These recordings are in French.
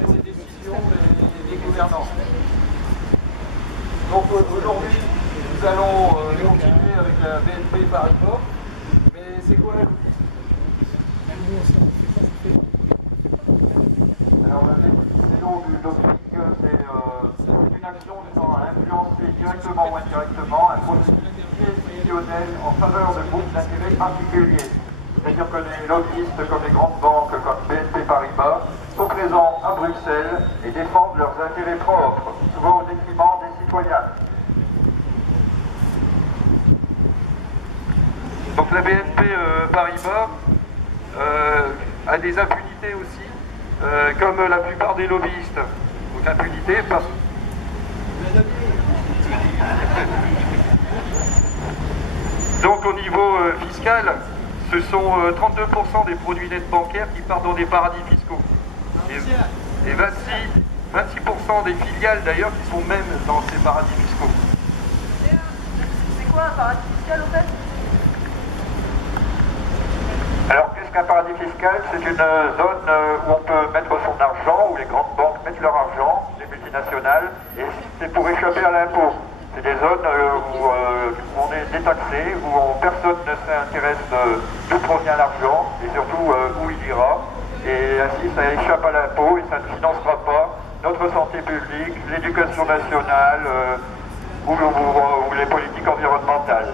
ces décisions des gouvernants. Donc aujourd'hui, nous allons continuer avec la BNP Paribas. Mais c'est quoi la lobbyisme? Alors la définition du lobbying, c'est une action visant à influencer directement ou indirectement un processus décisionnel en faveur de groupes d'intérêts particuliers. C'est-à-dire que les lobbyistes comme les grandes banques comme BNP Paribas sont présents à Bruxelles et défendent leurs intérêts propres, souvent au détriment des citoyens. Donc la BNP Paribas a des impunités aussi, comme la plupart des lobbyistes. Donc impunité parce... Donc au niveau fiscal, ce sont 32% des produits nets bancaires qui partent dans des paradis fiscaux. Et 26% des filiales d'ailleurs qui sont même dans ces paradis fiscaux. C'est quoi un paradis fiscal au fait? Alors qu'est-ce qu'un paradis fiscal? C'est une zone où on peut mettre son argent, où les grandes banques mettent leur argent, les multinationales, et c'est pour échapper à l'impôt. C'est des zones où on est détaxé, où personne ne s'intéresse d'où provient l'argent et surtout où il ira. Et ainsi ça échappe à l'impôt et ça ne financera pas notre santé publique, l'éducation nationale ou les politiques environnementales.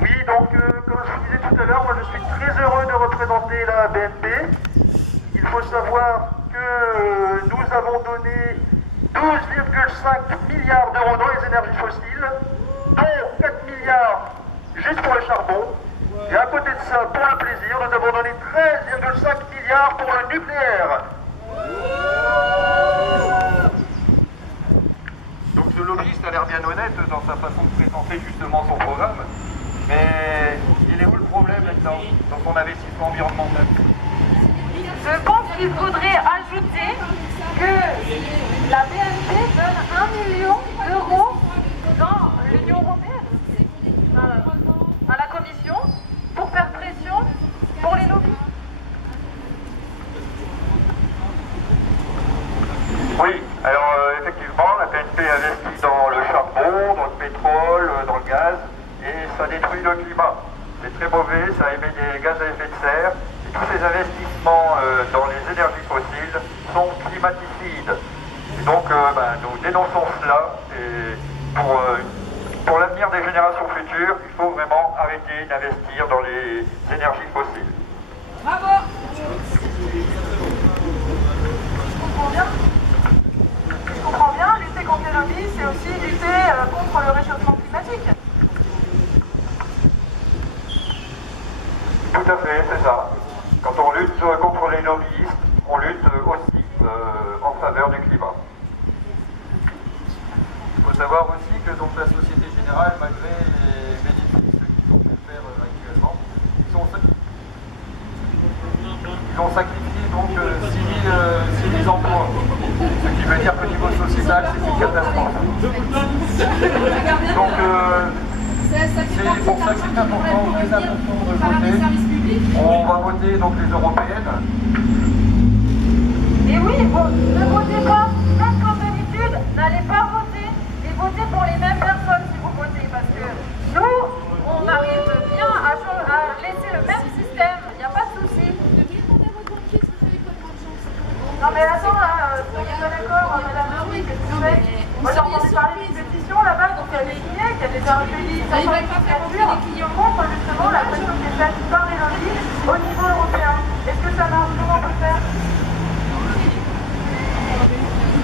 Oui, donc comme je vous disais tout à l'heure, moi je suis très heureux de représenter la BNP. Il faut savoir que nous avons donné 12,5 milliards d'euros dans les énergies fossiles, dont 4 milliards juste pour le charbon. Et à côté de ça, pour le plaisir, nous avons donné 13,5 milliards pour le nucléaire. Donc ce lobbyiste a l'air bien honnête dans sa façon de présenter justement son programme, mais il est où le problème là-dedans, dans son investissement environnemental? Je pense qu'il faudrait ajouter que la BNP donne 1 million d'euros dans l'Union européenne, à la Commission, pour faire pression pour les lobbies. Oui, alors effectivement, la BNP investit dans le charbon, dans le pétrole, dans le gaz, et ça détruit le climat. C'est très mauvais, ça émet des gaz à effet de serre, et tous ces investissements dans les énergies fossiles sont climaticides. Et donc nous dénonçons cela, et pour l'avenir des générations futures, il faut vraiment arrêter d'investir dans les énergies fossiles. Bravo! Je comprends bien, lutter contre les lobbies, c'est aussi lutter contre le réchauffement climatique. Tout à fait, c'est ça. Quand on lutte contre les lobbyistes, on lutte aussi en faveur du climat. Il faut savoir aussi que donc, la Société Générale, malgré les bénéfices qu'ils ont pu faire actuellement, ils ont sacrifié donc 6 000 emplois. Ce qui veut dire qu'au niveau sociétal, c'est une catastrophe. Donc c'est pour ça que c'est important, très important de voter. On va voter donc les européennes. Et oui, ne votez pas, faites comme d'habitude, n'allez pas voter et votez pour les mêmes personnes si vous votez, parce que nous, on arrive bien à laisser le même système, il n'y a pas de souci. Non mais attends, soyez pas d'accord, madame Louis, qu'est-ce que tu fais? Moi j'ai entendu parler d'une pétition là-bas, donc il y a des signés, qui a déjà recueilli 500 signatures contre justement la pression qui est faite par les lobbies au niveau européen. Est-ce que ça marche? Comment on peut faire?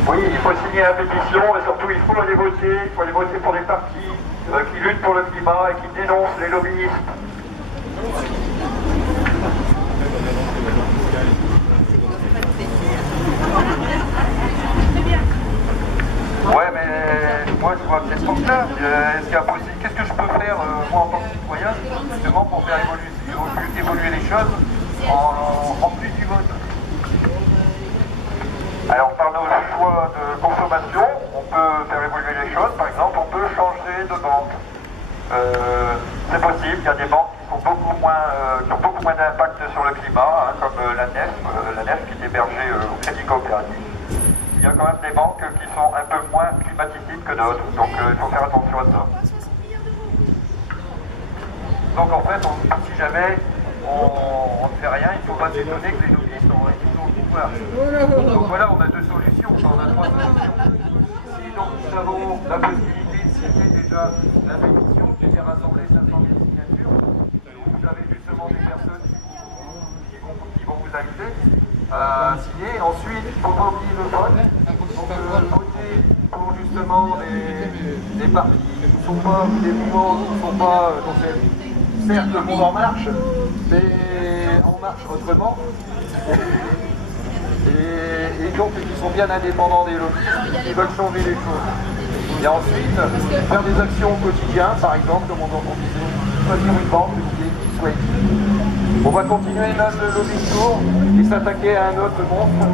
Oui, il faut signer la pétition, mais surtout il faut aller voter. Il faut aller voter pour des partis qui luttent pour le climat et qui dénoncent les lobbyistes. Ouais, mais moi je vois peut-être comme ça. Qu'est-ce que je peux faire, moi en tant que citoyen, justement, pour faire évoluer les choses en plus du vote? Alors par nos choix de consommation, on peut faire évoluer les choses. Par exemple, on peut changer de banque. C'est possible, il y a des banques qui qui ont beaucoup moins d'impact sur le climat, hein, comme la NEF qui est hébergée au Crédit Coopératif. Il y a quand même des banques qui sont un peu moins climaticides que d'autres, donc il faut faire attention à ça. Donc en fait, si jamais on ne fait rien, il ne faut pas s'étonner que les lobbyistes ont toujours le pouvoir. Donc voilà, on a deux solutions, on a trois solutions. Si donc nous avons la possibilité de signer déjà la pétition qui était rassemblée 500 000 signatures, vous avez justement des personnes qui vont vous inviter à signer. Ensuite, il ne faut pas oublier le vote. Donc voter pour justement des partis qui ne sont pas, des mouvements qui ne sont pas, certes le monde en marche, mais en marche autrement. Et donc qui sont bien indépendants des lobbies, qui veulent changer les choses. Et ensuite, faire des actions au quotidien, par exemple, comme on disait, choisir une banque qui soit utile. On va continuer notre lobby tour et s'attaquer à un autre monstre.